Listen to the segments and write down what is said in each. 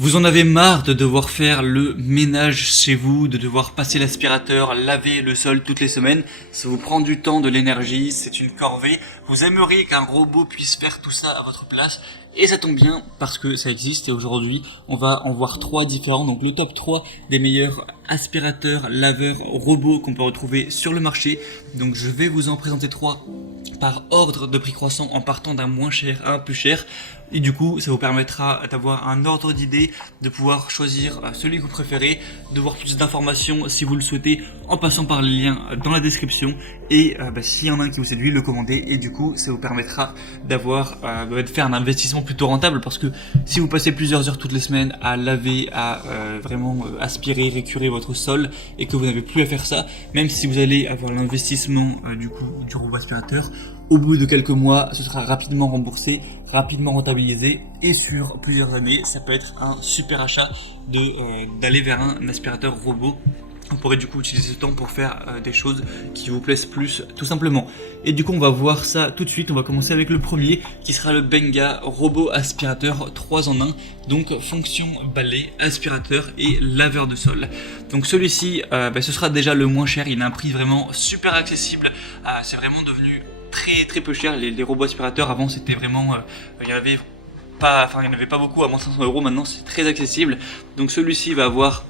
Vous en avez marre de devoir faire le ménage chez vous, de devoir passer l'aspirateur, laver le sol toutes les semaines. Ça vous prend du temps, de l'énergie, c'est une corvée. Vous aimeriez qu'un robot puisse faire tout ça à votre place. Et ça tombe bien parce que ça existe et aujourd'hui on va en voir trois différents. Donc le top 3 des meilleurs aspirateurs, laveurs, robots qu'on peut retrouver sur le marché. Donc je vais vous en présenter trois par ordre de prix croissant en partant d'un moins cher à un plus cher. Et du coup, ça vous permettra d'avoir un ordre d'idée, de pouvoir choisir celui que vous préférez, de voir plus d'informations si vous le souhaitez en passant par les liens dans la description. Et s'il y en a un qui vous séduit, le commander. Et du coup, ça vous permettra d'avoir, de faire un investissement plutôt rentable parce que si vous passez plusieurs heures toutes les semaines à laver, à vraiment aspirer, récurer votre sol et que vous n'avez plus à faire ça, même si vous allez avoir l'investissement du robot aspirateur, au bout de quelques mois, ce sera rapidement remboursé, rapidement rentabilisé et sur plusieurs années, ça peut être un super achat d'aller vers un aspirateur robot. Vous pourrez du coup utiliser ce temps pour faire des choses qui vous plaisent plus tout simplement. Et du coup on va voir ça tout de suite, on va commencer avec le premier qui sera le Benga robot aspirateur 3 en 1. Donc fonction balai, aspirateur et laveur de sol. Donc celui-ci ce sera déjà le moins cher, il a un prix vraiment super accessible, c'est vraiment devenu très peu cher. Les robots aspirateurs avant c'était vraiment, il y en avait pas beaucoup à moins 500 €, maintenant c'est très accessible. Donc celui-ci va avoir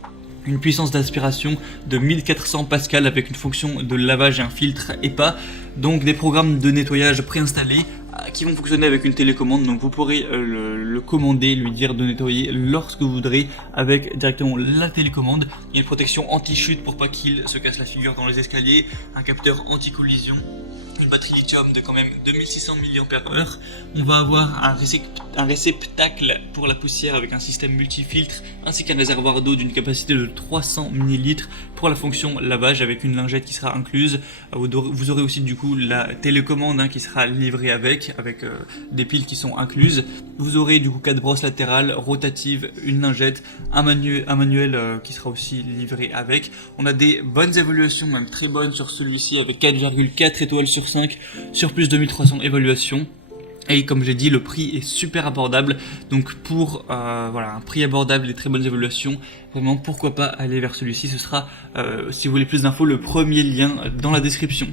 une puissance d'aspiration de 1400 pascal avec une fonction de lavage et un filtre EPA, donc des programmes de nettoyage préinstallés qui vont fonctionner avec une télécommande. Donc vous pourrez le commander, lui dire de nettoyer lorsque vous voudrez avec directement la télécommande. Il y a une protection anti-chute pour pas qu'il se casse la figure dans les escaliers, un capteur anti-collision, une batterie lithium de quand même 2600 mAh. On va avoir un réceptacle pour la poussière avec un système multifiltre ainsi qu'un réservoir d'eau d'une capacité de 300 ml pour la fonction lavage avec une lingette qui sera incluse. Vous aurez aussi du coup la télécommande qui sera livrée avec des piles qui sont incluses. Vous aurez du coup 4 brosses latérales rotatives, une lingette, un manuel qui sera aussi livré avec. On a des bonnes évaluations, même très bonnes sur celui-ci avec 4,4 étoiles sur 5 sur plus de 1300 évaluations. Et comme j'ai dit, le prix est super abordable. Donc pour un prix abordable et très bonnes évaluations, vraiment pourquoi pas aller vers celui-ci. Ce sera, si vous voulez plus d'infos, le premier lien dans la description.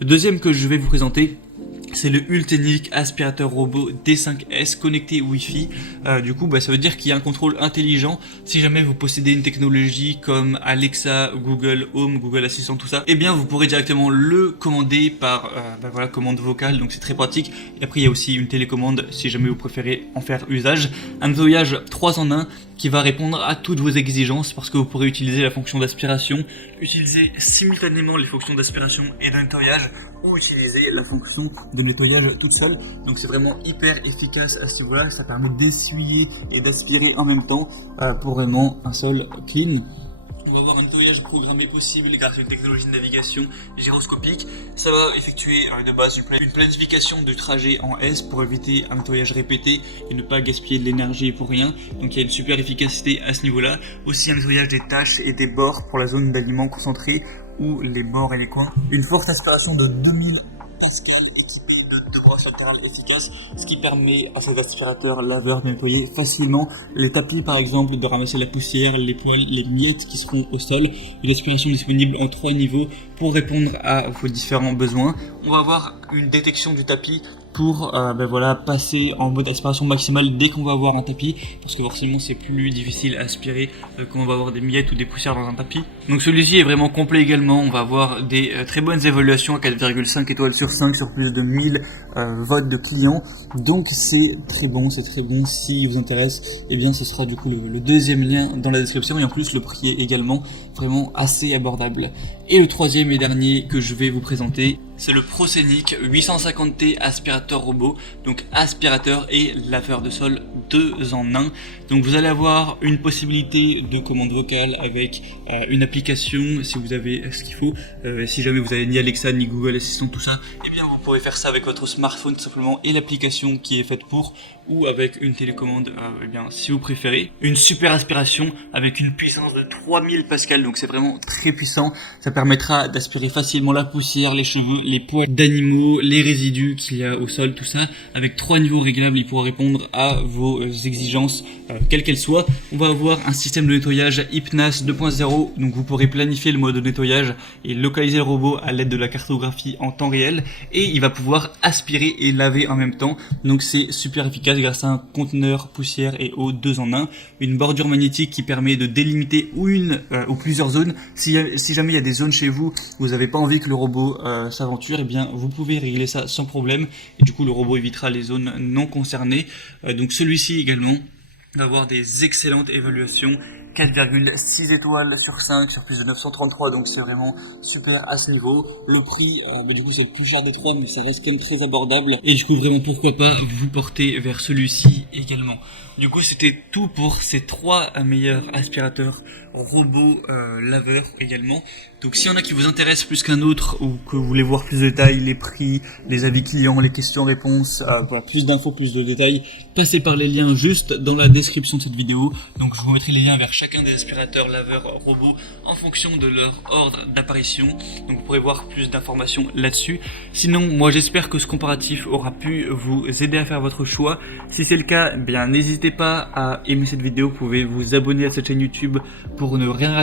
Le deuxième que je vais vous présenter, c'est le Ultenic aspirateur robot D5S connecté Wi-Fi. Du coup, ça veut dire qu'il y a un contrôle intelligent. Si jamais vous possédez une technologie comme Alexa, Google Home, Google Assistant, tout ça, eh bien vous pourrez directement le commander par commande vocale. Donc c'est très pratique. Et après, il y a aussi une télécommande si jamais vous préférez en faire usage. Un nettoyage 3 en 1 qui va répondre à toutes vos exigences parce que vous pourrez utiliser la fonction d'aspiration, utiliser simultanément les fonctions d'aspiration et de nettoyage ou utiliser la fonction de nettoyage toute seule. Donc c'est vraiment hyper efficace à ce niveau-là, ça permet d'essuyer et d'aspirer en même temps pour vraiment un sol clean. On va avoir un nettoyage programmé possible grâce à une technologie de navigation gyroscopique. Ça va effectuer de base une planification de trajet en S pour éviter un nettoyage répété et ne pas gaspiller de l'énergie pour rien. Donc il y a une super efficacité à ce niveau-là. Aussi un nettoyage des taches et des bords pour la zone d'aliments concentré ou les bords et les coins. Une forte aspiration de 2000 pascal équipée de 2 brosses latérales efficaces, ce qui permet à cet aspirateur laveur de nettoyer facilement les tapis par exemple, de ramasser la poussière, les poils, les miettes qui seront au sol. Une aspiration disponible en 3 niveaux pour répondre à vos différents besoins. On va avoir une détection du tapis pour passer en mode aspiration maximale dès qu'on va avoir un tapis, parce que forcément c'est plus difficile à aspirer quand on va avoir des miettes ou des poussières dans un tapis. Donc celui-ci est vraiment complet également. On va avoir des très bonnes évaluations à 4,5 étoiles sur 5 sur plus de 1000 votes de clients. Donc c'est très bon. Si vous intéresse, eh bien ce sera du coup le deuxième lien dans la description, et en plus le prix est également vraiment assez abordable. Et le troisième et dernier que je vais vous présenter, c'est le Proscenic 850T aspirateur robot, donc aspirateur et laveur de sol 2 en 1. Donc vous allez avoir une possibilité de commande vocale avec une application si vous avez ce qu'il faut. Si jamais vous avez ni Alexa ni Google Assistant, tout ça, eh bien vous pourrez faire ça avec votre smartphone tout simplement et l'application qui est faite pour. ou avec une télécommande, eh bien, si vous préférez. Une super aspiration avec une puissance de 3000 pascal, donc c'est vraiment très puissant. Ça permettra d'aspirer facilement la poussière, les cheveux, les poils d'animaux, les résidus qu'il y a au sol, tout ça. Avec 3 niveaux réglables, il pourra répondre à vos exigences, quelles qu'elles soient. On va avoir un système de nettoyage HypNAS 2.0, donc vous pourrez planifier le mode de nettoyage et localiser le robot à l'aide de la cartographie en temps réel, et il va pouvoir aspirer et laver en même temps, donc c'est super efficace grâce à un conteneur poussière et eau 2 en 1, une bordure magnétique qui permet de délimiter une ou plusieurs zones. Si jamais il y a des zones chez vous où vous n'avez pas envie que le robot s'aventure, eh bien vous pouvez régler ça sans problème, et du coup le robot évitera les zones non concernées. Donc celui-ci également va avoir des excellentes évaluations, 4,6 étoiles sur 5 sur plus de 933, donc c'est vraiment super à ce niveau. Le prix, du coup c'est le plus cher des trois, mais ça reste quand même très abordable, et du coup vraiment pourquoi pas vous porter vers celui-ci également. Du coup c'était tout pour ces 3 meilleurs aspirateurs robots laveurs également. Donc s'il y en a qui vous intéressent plus qu'un autre, ou que vous voulez voir plus de détails, les prix, les avis clients, les questions-réponses, voilà, plus d'infos, plus de détails, passez par les liens juste dans la description de cette vidéo. Donc je vous mettrai les liens vers chacun des aspirateurs laveurs robots en fonction de leur ordre d'apparition. Donc vous pourrez voir plus d'informations là-dessus. Sinon, moi j'espère que ce comparatif aura pu vous aider à faire votre choix. Si c'est le cas, eh bien n'hésitez pas à aimer cette vidéo, vous pouvez vous abonner à cette chaîne YouTube pour ne rien rater